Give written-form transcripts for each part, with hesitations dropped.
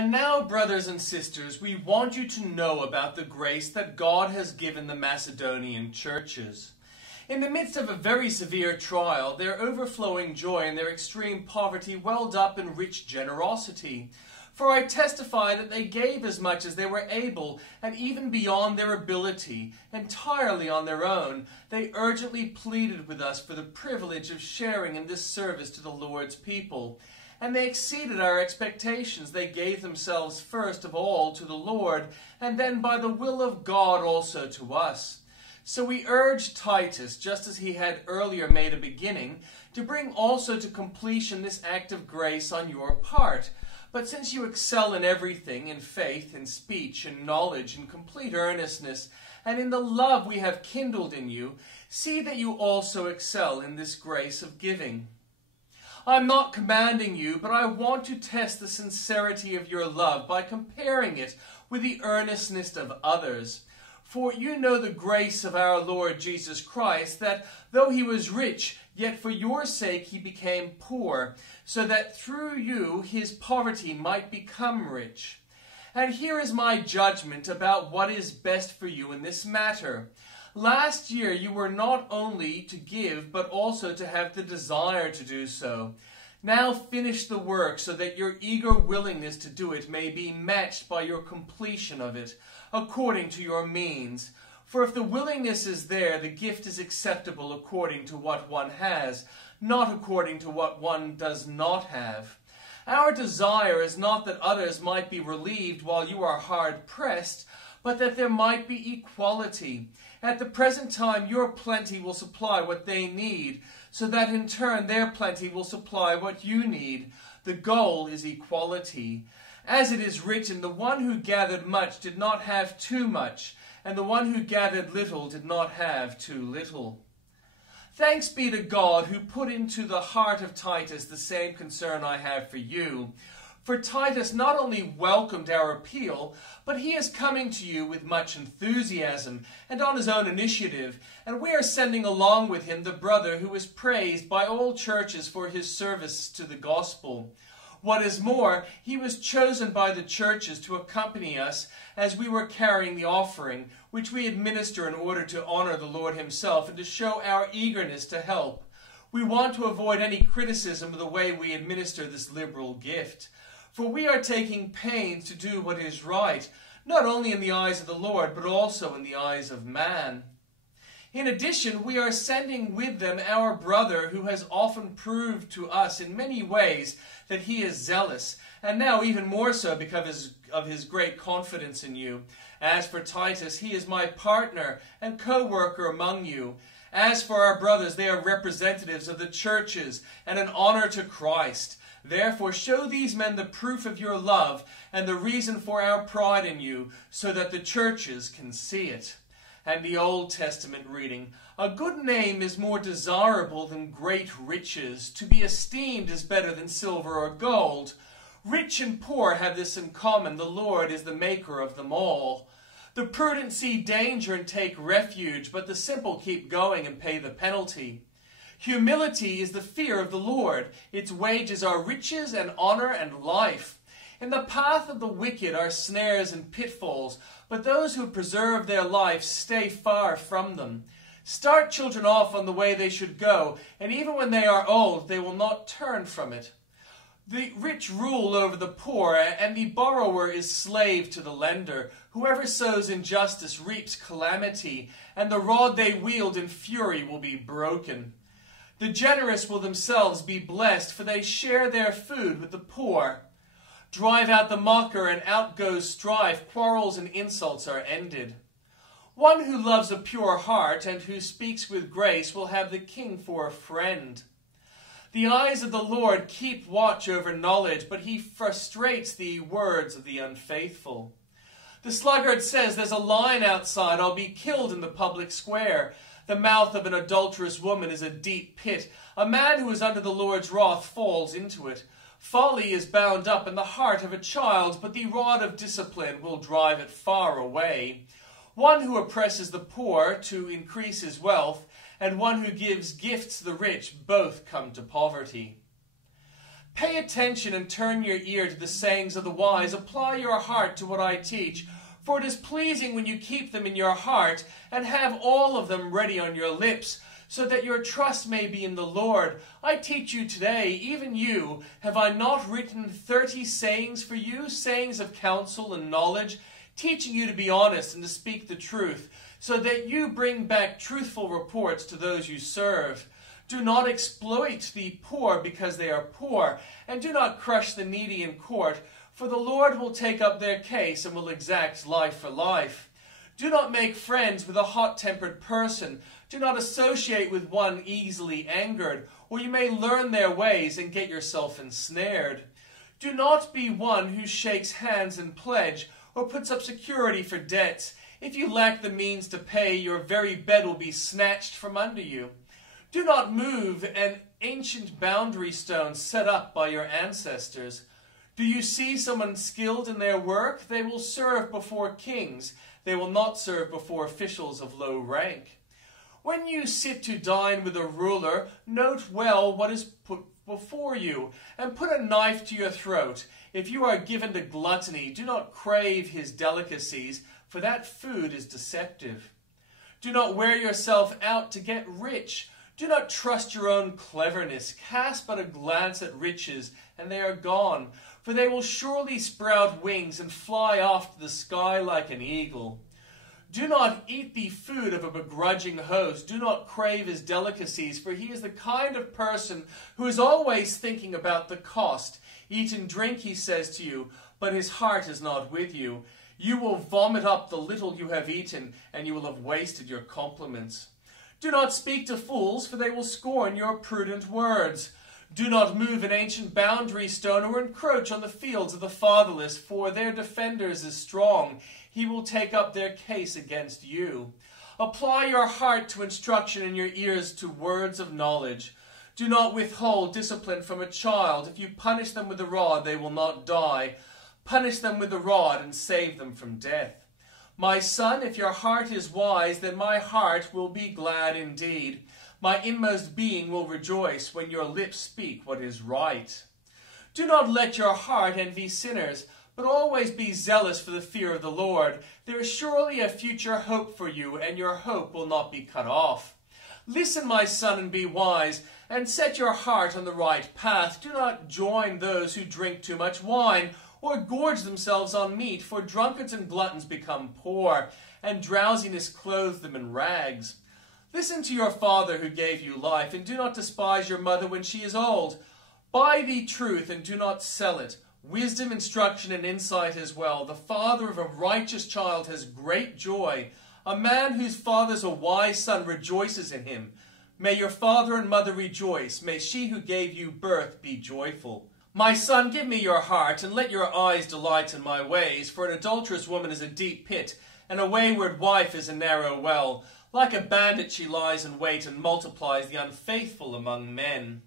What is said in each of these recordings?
And now, brothers and sisters, we want you to know about the grace that God has given the Macedonian churches. In the midst of a very severe trial, their overflowing joy and their extreme poverty welled up in rich generosity. For I testify that they gave as much as they were able, and even beyond their ability, entirely on their own. They urgently pleaded with us for the privilege of sharing in this service to the Lord's people. And they exceeded our expectations. They gave themselves first of all to the Lord, and then by the will of God also to us. So we urge Titus, just as he had earlier made a beginning, to bring also to completion this act of grace on your part. But since you excel in everything, in faith, in speech, in knowledge, in complete earnestness, and in the love we have kindled in you, see that you also excel in this grace of giving. I'm not commanding you, but I want to test the sincerity of your love by comparing it with the earnestness of others. For you know the grace of our Lord Jesus Christ, that though he was rich, yet for your sake he became poor, so that through you his poverty might become rich. And here is my judgment about what is best for you in this matter. Last year you were not only to give, but also to have the desire to do so. Now finish the work, so that your eager willingness to do it may be matched by your completion of it, according to your means. For if the willingness is there, the gift is acceptable according to what one has, not according to what one does not have. Our desire is not that others might be relieved while you are hard pressed, but that there might be equality. At the present time your plenty will supply what they need, so that in turn their plenty will supply what you need. The goal is equality. As it is written, the one who gathered much did not have too much, and the one who gathered little did not have too little. Thanks be to God, who put into the heart of Titus the same concern I have for you. For Titus not only welcomed our appeal, but he is coming to you with much enthusiasm and on his own initiative, and we are sending along with him the brother who is praised by all churches for his service to the gospel. What is more, he was chosen by the churches to accompany us as we were carrying the offering, which we administer in order to honor the Lord himself and to show our eagerness to help. We want to avoid any criticism of the way we administer this liberal gift. For we are taking pains to do what is right, not only in the eyes of the Lord, but also in the eyes of man. In addition, we are sending with them our brother, who has often proved to us in many ways that he is zealous, and now even more so because of his great confidence in you. As for Titus, he is my partner and co-worker among you. As for our brothers, they are representatives of the churches and an honor to Christ. Therefore show these men the proof of your love and the reason for our pride in you, so that the churches can see it. And the Old Testament reading, a good name is more desirable than great riches. To be esteemed is better than silver or gold. Rich and poor have this in common. The Lord is the maker of them all. The prudent see danger and take refuge, but the simple keep going and pay the penalty. Humility is the fear of the Lord. Its wages are riches and honor and life. In the path of the wicked are snares and pitfalls, but those who preserve their life stay far from them. Start children off on the way they should go, and even when they are old, they will not turn from it. The rich rule over the poor, and the borrower is slave to the lender. Whoever sows injustice reaps calamity, and the rod they wield in fury will be broken. The generous will themselves be blessed, for they share their food with the poor. Drive out the mocker, and out goes strife. Quarrels and insults are ended. One who loves a pure heart and who speaks with grace will have the king for a friend. The eyes of the Lord keep watch over knowledge, but he frustrates the words of the unfaithful. The sluggard says, there's a lion outside, I'll be killed in the public square. The mouth of an adulterous woman is a deep pit. A man who is under the Lord's wrath falls into it. Folly is bound up in the heart of a child, but the rod of discipline will drive it far away. One who oppresses the poor to increase his wealth, and one who gives gifts to the rich, both come to poverty. Pay attention and turn your ear to the sayings of the wise. Apply your heart to what I teach. For it is pleasing when you keep them in your heart and have all of them ready on your lips, so that your trust may be in the Lord. I teach you today, even you. Have I not written 30 sayings for you, sayings of counsel and knowledge, teaching you to be honest and to speak the truth, so that you bring back truthful reports to those you serve? Do not exploit the poor because they are poor, and do not crush the needy in court, for the Lord will take up their case and will exact life for life. Do not make friends with a hot-tempered person. Do not associate with one easily angered, or you may learn their ways and get yourself ensnared. Do not be one who shakes hands in pledge, or puts up security for debts. If you lack the means to pay, your very bed will be snatched from under you. Do not move an ancient boundary stone set up by your ancestors. Do you see someone skilled in their work? They will serve before kings. They will not serve before officials of low rank. When you sit to dine with a ruler, note well what is put before you, and put a knife to your throat. If you are given to gluttony, do not crave his delicacies, for that food is deceptive. Do not wear yourself out to get rich. Do not trust your own cleverness. Cast but a glance at riches, and they are gone, for they will surely sprout wings and fly off to the sky like an eagle. Do not eat the food of a begrudging host. Do not crave his delicacies, for he is the kind of person who is always thinking about the cost. Eat and drink, he says to you, but his heart is not with you. You will vomit up the little you have eaten, and you will have wasted your compliments. Do not speak to fools, for they will scorn your prudent words. Do not move an ancient boundary stone or encroach on the fields of the fatherless, for their defenders is strong. He will take up their case against you. Apply your heart to instruction and your ears to words of knowledge. Do not withhold discipline from a child. If you punish them with the rod, they will not die. Punish them with the rod and save them from death. My son, if your heart is wise, then my heart will be glad indeed. My inmost being will rejoice when your lips speak what is right. Do not let your heart envy sinners, but always be zealous for the fear of the Lord. There is surely a future hope for you, and your hope will not be cut off. Listen, my son, and be wise, and set your heart on the right path. Do not join those who drink too much wine, or gorge themselves on meat, for drunkards and gluttons become poor, and drowsiness clothes them in rags. Listen to your father who gave you life, and do not despise your mother when she is old. Buy the truth and do not sell it. Wisdom, instruction, and insight as well. The father of a righteous child has great joy. A man whose father is a wise son rejoices in him. May your father and mother rejoice. May she who gave you birth be joyful. My son, give me your heart, and let your eyes delight in my ways. For an adulterous woman is a deep pit, and a wayward wife is a narrow well. Like a bandit she lies in wait and multiplies the unfaithful among men.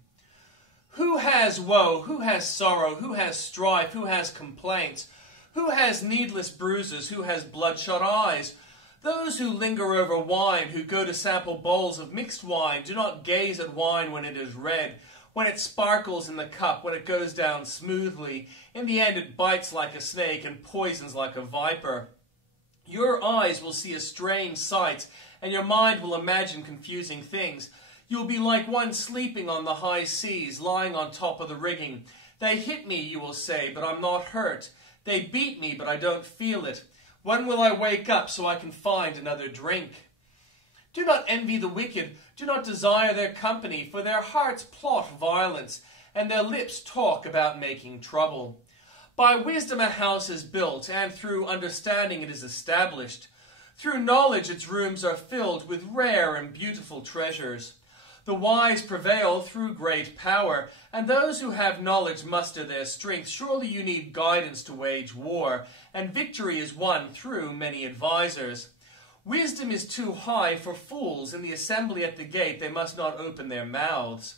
Who has woe? Who has sorrow? Who has strife? Who has complaints? Who has needless bruises? Who has bloodshot eyes? Those who linger over wine, who go to sample bowls of mixed wine, do not gaze at wine when it is red, when it sparkles in the cup, when it goes down smoothly. In the end it bites like a snake and poisons like a viper. Your eyes will see a strange sight, and your mind will imagine confusing things. You will be like one sleeping on the high seas, lying on top of the rigging. They hit me, you will say, but I'm not hurt. They beat me, but I don't feel it. When will I wake up so I can find another drink? Do not envy the wicked. Do not desire their company, for their hearts plot violence, and their lips talk about making trouble. By wisdom a house is built, and through understanding it is established. Through knowledge its rooms are filled with rare and beautiful treasures. The wise prevail through great power, and those who have knowledge muster their strength. Surely you need guidance to wage war, and victory is won through many advisers. Wisdom is too high for fools. In the assembly at the gate they must not open their mouths.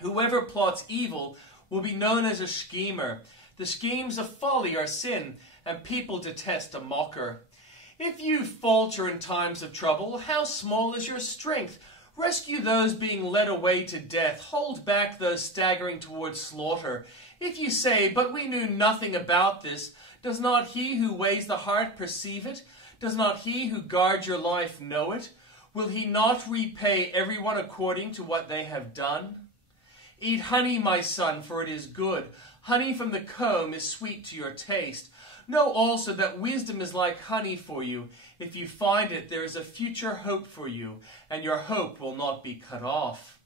Whoever plots evil will be known as a schemer. The schemes of folly are sin, and people detest a mocker. If you falter in times of trouble, how small is your strength? Rescue those being led away to death. Hold back those staggering towards slaughter. If you say, but we knew nothing about this, does not he who weighs the heart perceive it? Does not he who guards your life know it? Will he not repay everyone according to what they have done? Eat honey, my son, for it is good. Honey from the comb is sweet to your taste. Know also that wisdom is like honey for you. If you find it, there is a future hope for you, and your hope will not be cut off.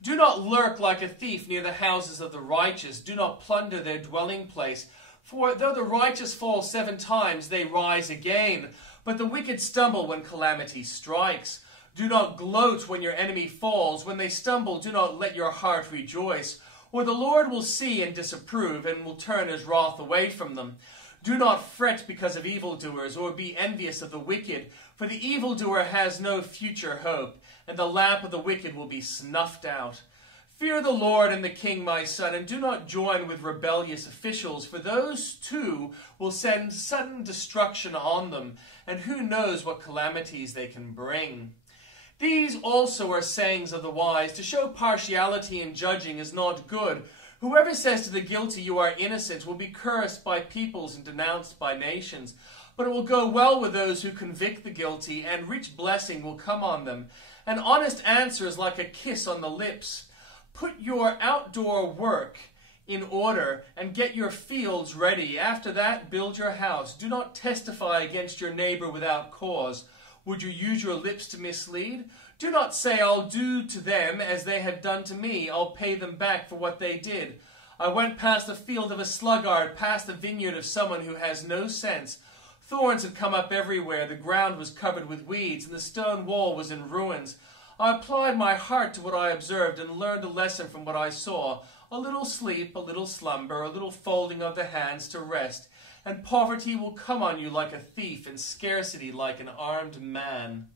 Do not lurk like a thief near the houses of the righteous. Do not plunder their dwelling place. For though the righteous fall 7 times, they rise again. But the wicked stumble when calamity strikes. Do not gloat when your enemy falls. When they stumble, do not let your heart rejoice. Or the Lord will see and disapprove, and will turn his wrath away from them. Do not fret because of evildoers, or be envious of the wicked, for the evildoer has no future hope, and the lamp of the wicked will be snuffed out. Fear the Lord and the king, my son, and do not join with rebellious officials, for those too will send sudden destruction on them, and who knows what calamities they can bring. These also are sayings of the wise. To show partiality in judging is not good. Whoever says to the guilty, you are innocent, will be cursed by peoples and denounced by nations. But it will go well with those who convict the guilty, and rich blessing will come on them. An honest answer is like a kiss on the lips. Put your outdoor work in order and get your fields ready. After that, build your house. Do not testify against your neighbor without cause. Would you use your lips to mislead? Do not say, I'll do to them as they have done to me. I'll pay them back for what they did. I went past the field of a sluggard, past the vineyard of someone who has no sense. Thorns had come up everywhere. The ground was covered with weeds, and the stone wall was in ruins. I applied my heart to what I observed and learned a lesson from what I saw. A little sleep, a little slumber, a little folding of the hands to rest, and poverty will come on you like a thief, and scarcity like an armed man.